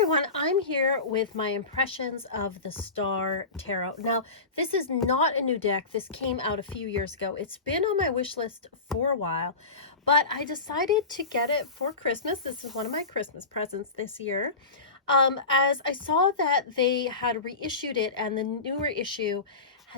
everyone, I'm here with my impressions of the Star Tarot. Now, this is not a new deck. This came out a few years ago. It's been on my wish list for a while, but I decided to get it for Christmas. This is one of my Christmas presents this year. As I saw that they had reissued it, and the newer issue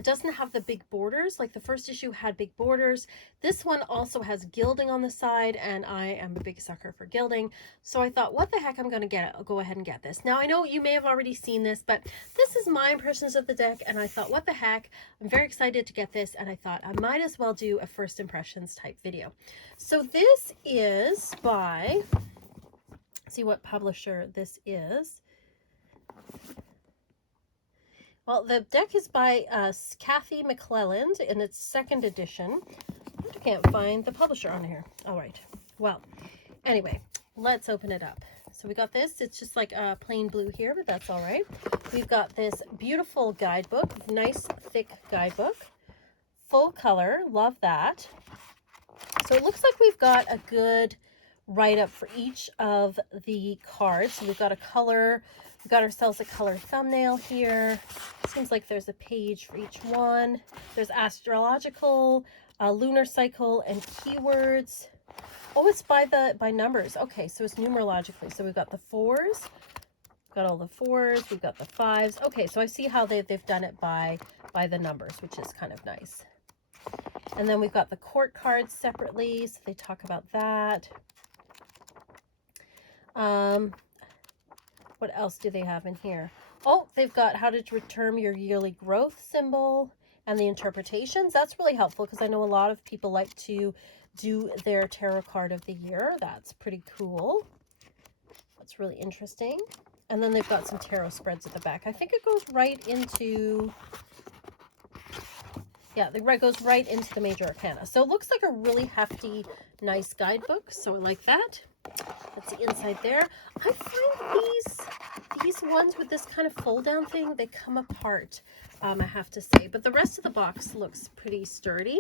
doesn't have the big borders. Like the first issue had big borders. This one also has gilding on the side, and I am a big sucker for gilding. So I thought, what the heck, I'm going to get it. I'll go ahead and get this. Now, I know you may have already seen this, but this is my impressions of the deck, and I thought, what the heck, I'm very excited to get this, and I thought I might as well do a first impressions type video. So this is by, see what publisher this is. Well, the deck is by Kathy McClelland, and it's second edition. I can't find the publisher on here. All right. Well, anyway, let's open it up. So we got this. It's just like a plain blue here, but that's all right. We've got this beautiful guidebook, nice thick guidebook, full color. Love that. So it looks like we've got a good write-up for each of the cards. So we've got a color. We've got ourselves a color thumbnail here. Seems like there's a page for each one. There's astrological, lunar cycle, and keywords. Oh, it's by numbers. Okay, so it's numerologically. So we've got the fours. We've got all the fours. We've got the fives. Okay, so I see how they've done it by the numbers, which is kind of nice. And then we've got the court cards separately, so they talk about that. What else do they have in here? Oh, they've got how to determine your yearly growth symbol and the interpretations. That's really helpful because I know a lot of people like to do their tarot card of the year. That's pretty cool. That's really interesting. And then they've got some tarot spreads at the back. I think it goes right into, yeah, it goes right into the major arcana. So it looks like a really hefty, nice guidebook. So I like that. That's the inside there. I find these ones with this kind of fold down thing, they come apart, I have to say. But the rest of the box looks pretty sturdy.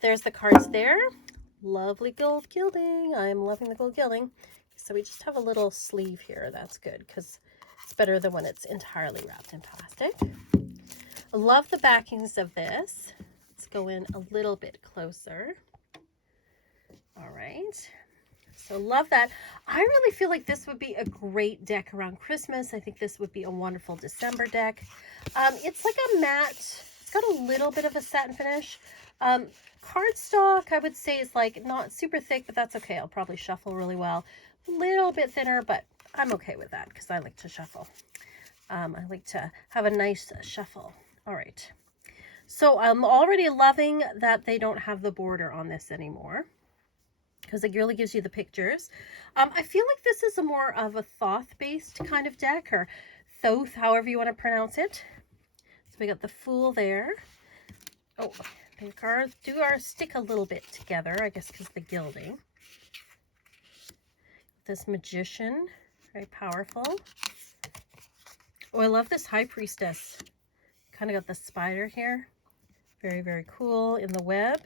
There's the cards there. Lovely gold gilding. I'm loving the gold gilding. So we just have a little sleeve here. That's good because it's better than when it's entirely wrapped in plastic. I love the backings of this. Let's go in a little bit closer. All right. So love that. I really feel like this would be a great deck around Christmas. I think this would be a wonderful December deck. It's like a matte, it's got a little bit of a satin finish. Cardstock, I would say, is like not super thick, but that's okay. I'll probably shuffle really well. A little bit thinner, but I'm okay with that because I like to shuffle. I like to have a nice shuffle. All right. So I'm already loving that they don't have the border on this anymore, because it really gives you the pictures. I feel like this is a more of a Thoth-based kind of deck, or Thoth, however you want to pronounce it. So we got the Fool there. Oh, the cards do stick a little bit together, I guess, because the gilding. This Magician, very powerful. Oh, I love this High Priestess. Kind of got the spider here. Very, very cool in the web.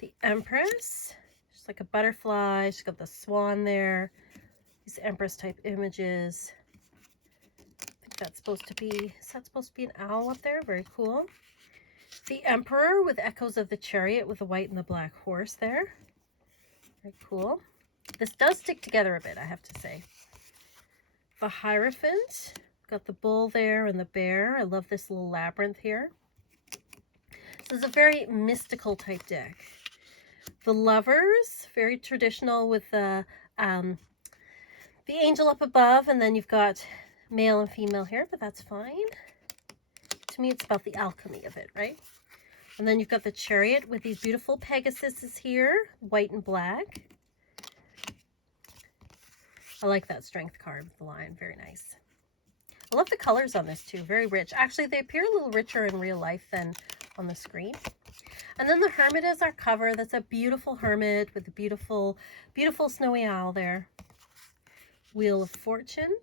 The Empress, just like a butterfly. She's got the swan there. These Empress type images. I think that's supposed to be, is that supposed to be an owl up there? Very cool. The Emperor with echoes of the chariot with the white and the black horse there. Very cool. This does stick together a bit, I have to say. The Hierophant. Got the bull there and the bear. I love this little labyrinth here. This is a very mystical type deck. The Lovers, very traditional with the angel up above, and then you've got male and female here, but that's fine. To me, it's about the alchemy of it, right? And then you've got the Chariot with these beautiful Pegasuses here, white and black. I like that Strength card with the lion, very nice. I love the colors on this too, very rich. Actually, they appear a little richer in real life than on the screen. And then the Hermit is our cover. That's a beautiful hermit with a beautiful, beautiful snowy owl there. Wheel of Fortune.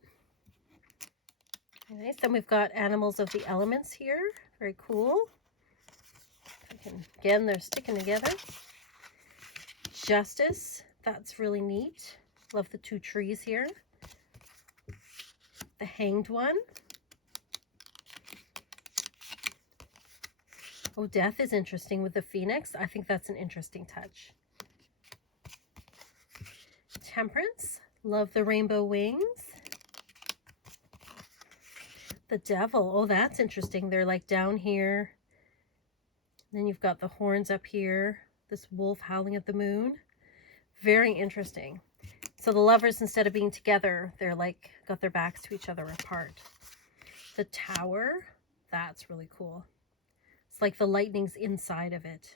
Very nice. Then we've got Animals of the Elements here. Very cool. Again, they're sticking together. Justice. That's really neat. Love the two trees here. The Hanged One. Oh, Death is interesting with the Phoenix. I think that's an interesting touch. Temperance. Love the rainbow wings. The Devil. Oh, that's interesting. They're like down here. Then you've got the horns up here. This wolf howling at the moon. Very interesting. So the lovers, instead of being together, they're like got their backs to each other apart. The Tower. That's really cool. It's like the lightning's inside of it.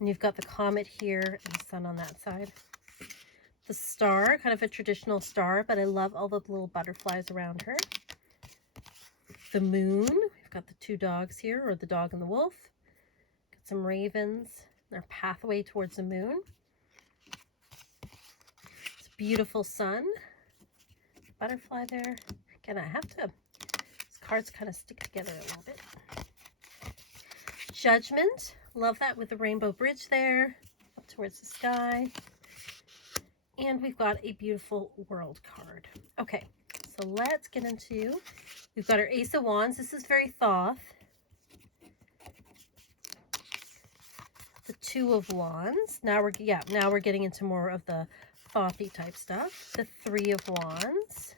And you've got the comet here and the sun on that side. The Star, kind of a traditional star, but I love all the little butterflies around her. The Moon. We've got the two dogs here, or the dog and the wolf. Got some ravens. Their pathway towards the moon. It's a beautiful sun. Butterfly there. Again, I have to, these cards kind of stick together a little bit. Judgment. Love that with the rainbow bridge there. Up towards the sky. And we've got a beautiful world card. Okay, so let's get into, we've got our Ace of Wands. This is very Thoth. The Two of Wands. Now we're getting into more of the Thothy type stuff. The Three of Wands.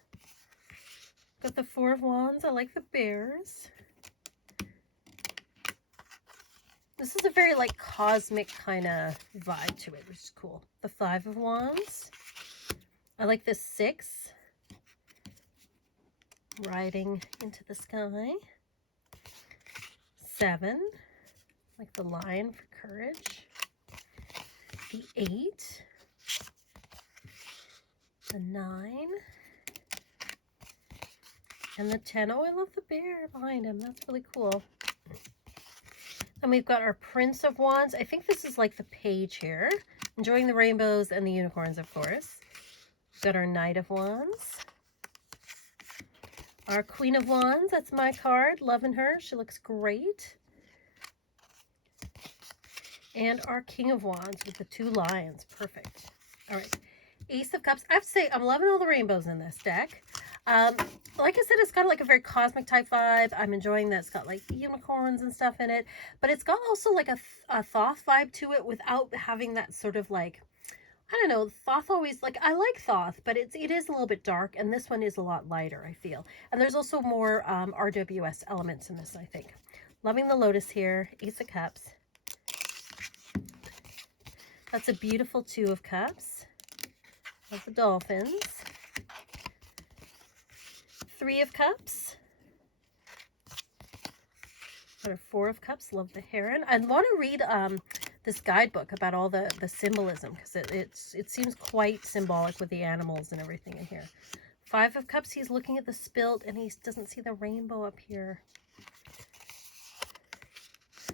Got the Four of Wands. I like the bears. This is a very like cosmic kind of vibe to it, which is cool. The Five of Wands. I like this 6. Riding into the sky. 7. Like the lion for courage. The 8. The 9. And the 10. Oh, I love the bear behind him. That's really cool. And we've got our Prince of Wands. I think this is like the page here. Enjoying the rainbows and the unicorns, of course. We've got our Knight of Wands. Our Queen of Wands. That's my card. Loving her. She looks great. And our King of Wands with the 2 lions. Perfect. All right. Ace of Cups. I have to say, I'm loving all the rainbows in this deck. Like I said, it's got like a very cosmic type vibe. I'm enjoying that it's got like unicorns and stuff in it, but it's got also like a Thoth vibe to it without having that sort of like, I don't know, Thoth always, like, I like Thoth, but it is a little bit dark, and this one is a lot lighter, I feel. And there's also more RWS elements in this, I think. Loving the Lotus here. Ace of Cups. That's a beautiful 2 of Cups. Love the dolphins. 3 of Cups. Got a 4 of Cups. Love the heron. I want to read this guidebook about all the symbolism, because it seems quite symbolic with the animals and everything in here. 5 of Cups. He's looking at the spilt and he doesn't see the rainbow up here.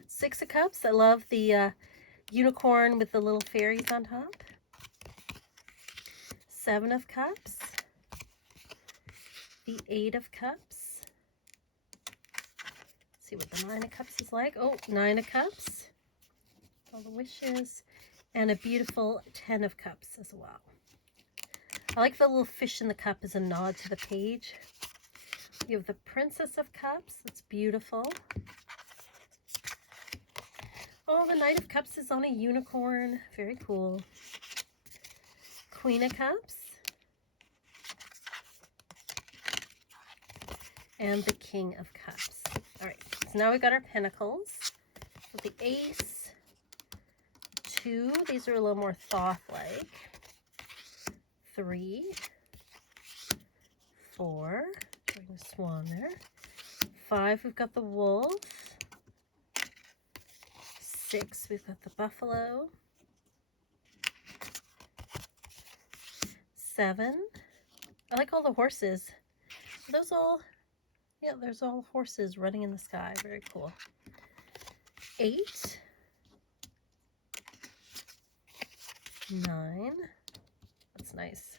6 of Cups. I love the unicorn with the little fairies on top. 7 of Cups. The 8 of Cups. Let's see what the 9 of Cups is like. Oh, 9 of Cups. All the wishes. And a beautiful 10 of Cups as well. I like the little fish in the cup as a nod to the page. You have the Princess of Cups. That's beautiful. Oh, the Knight of Cups is on a unicorn. Very cool. Queen of Cups. And the King of Cups. All right, so now we've got our Pentacles. With the Ace. 2. These are a little more Thoth-like. 3. 4. Showing the swan there. 5, we've got the wolf. 6, we've got the buffalo. 7. I like all the horses. Are those all... Yeah, there's all horses running in the sky. Very cool. 8. 9. That's nice.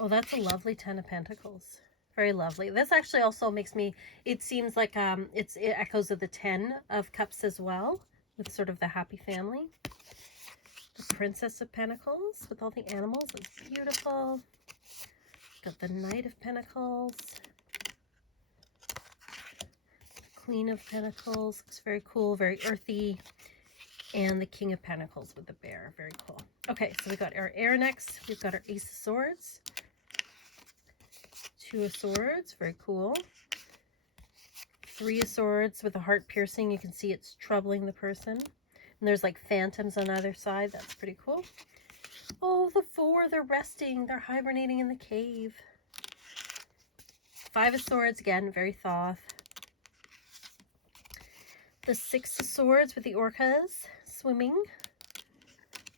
Oh, that's a lovely 10 of Pentacles. Very lovely. This actually also makes me, it seems like it echoes of the 10 of Cups as well, with sort of the happy family. The Princess of Pentacles with all the animals. It's beautiful. Got the Knight of Pentacles. Queen of Pentacles. Looks very cool, very earthy. And the King of Pentacles with the bear. Very cool. Okay, so we got our air next. We've got our Ace of Swords. Two of Swords. Very cool. Three of Swords with a heart piercing. You can see it's troubling the person. And there's like phantoms on either side. That's pretty cool. Oh, the four. They're resting. They're hibernating in the cave. Five of Swords. Again, very Thoth. The Six of Swords with the orcas swimming.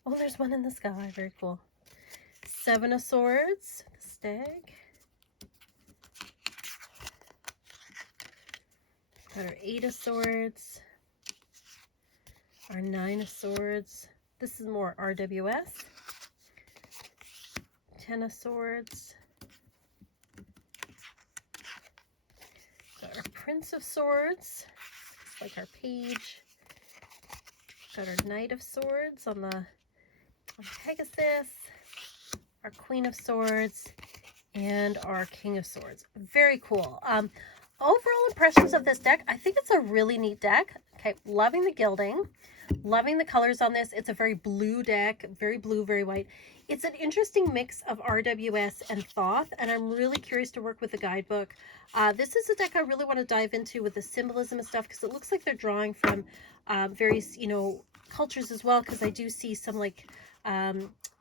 Oh, there's one in the sky. Very cool. Seven of Swords. The stag. Got our Eight of Swords. Our Nine of Swords. This is more RWS. Ten of Swords. Got our Prince of Swords. Like our page. Got our Knight of Swords on the Pegasus. Our Queen of Swords. And our King of Swords. Very cool. Overall impressions of this deck, I think it's a really neat deck. Okay, loving the gilding. Loving the colors on this. It's a very blue deck. Very blue, very white. It's an interesting mix of RWS and Thoth, and I'm really curious to work with the guidebook. This is a deck I really want to dive into with the symbolism and stuff, because it looks like they're drawing from various, you know, cultures as well, because I do see some like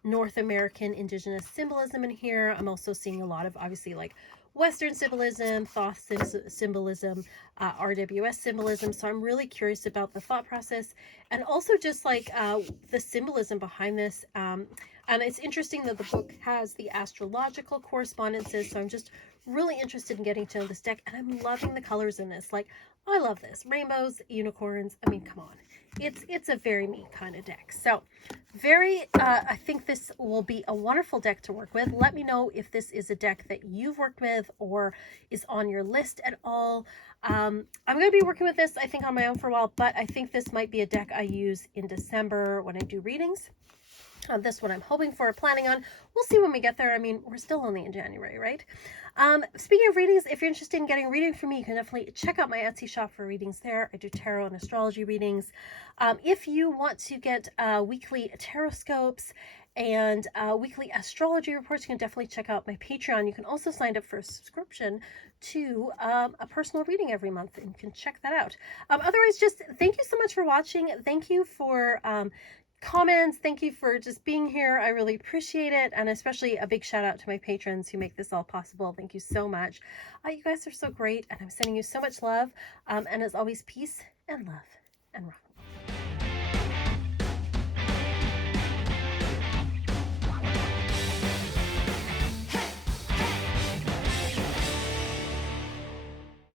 North American indigenous symbolism in here. I'm also seeing a lot of obviously like Western symbolism, Thoth symbolism, RWS symbolism. So I'm really curious about the thought process and also just like the symbolism behind this. And it's interesting that the book has the astrological correspondences. So I'm just really interested in getting to know this deck, and I'm loving the colors in this. Like, I love this. Rainbows, unicorns. I mean, come on. It's a very neat kind of deck. So I think this will be a wonderful deck to work with. Let me know if this is a deck that you've worked with or is on your list at all. I'm going to be working with this, I think, on my own for a while, but I think this might be a deck I use in December when I do readings. This one I'm hoping for, planning on. We'll see when we get there. I mean, we're still only in January, right? Speaking of readings, if you're interested in getting a reading from me, you can definitely check out my Etsy shop for readings there. I do tarot and astrology readings. If you want to get weekly tarot scopes and weekly astrology reports, you can definitely check out my Patreon. You can also sign up for a subscription to a personal reading every month, and you can check that out. Otherwise, just thank you so much for watching. Thank you for comments. Thank you for just being here. I really appreciate it. And especially a big shout out to my patrons who make this all possible. Thank you so much. You guys are so great, and I'm sending you so much love. And as always, peace and love and rock.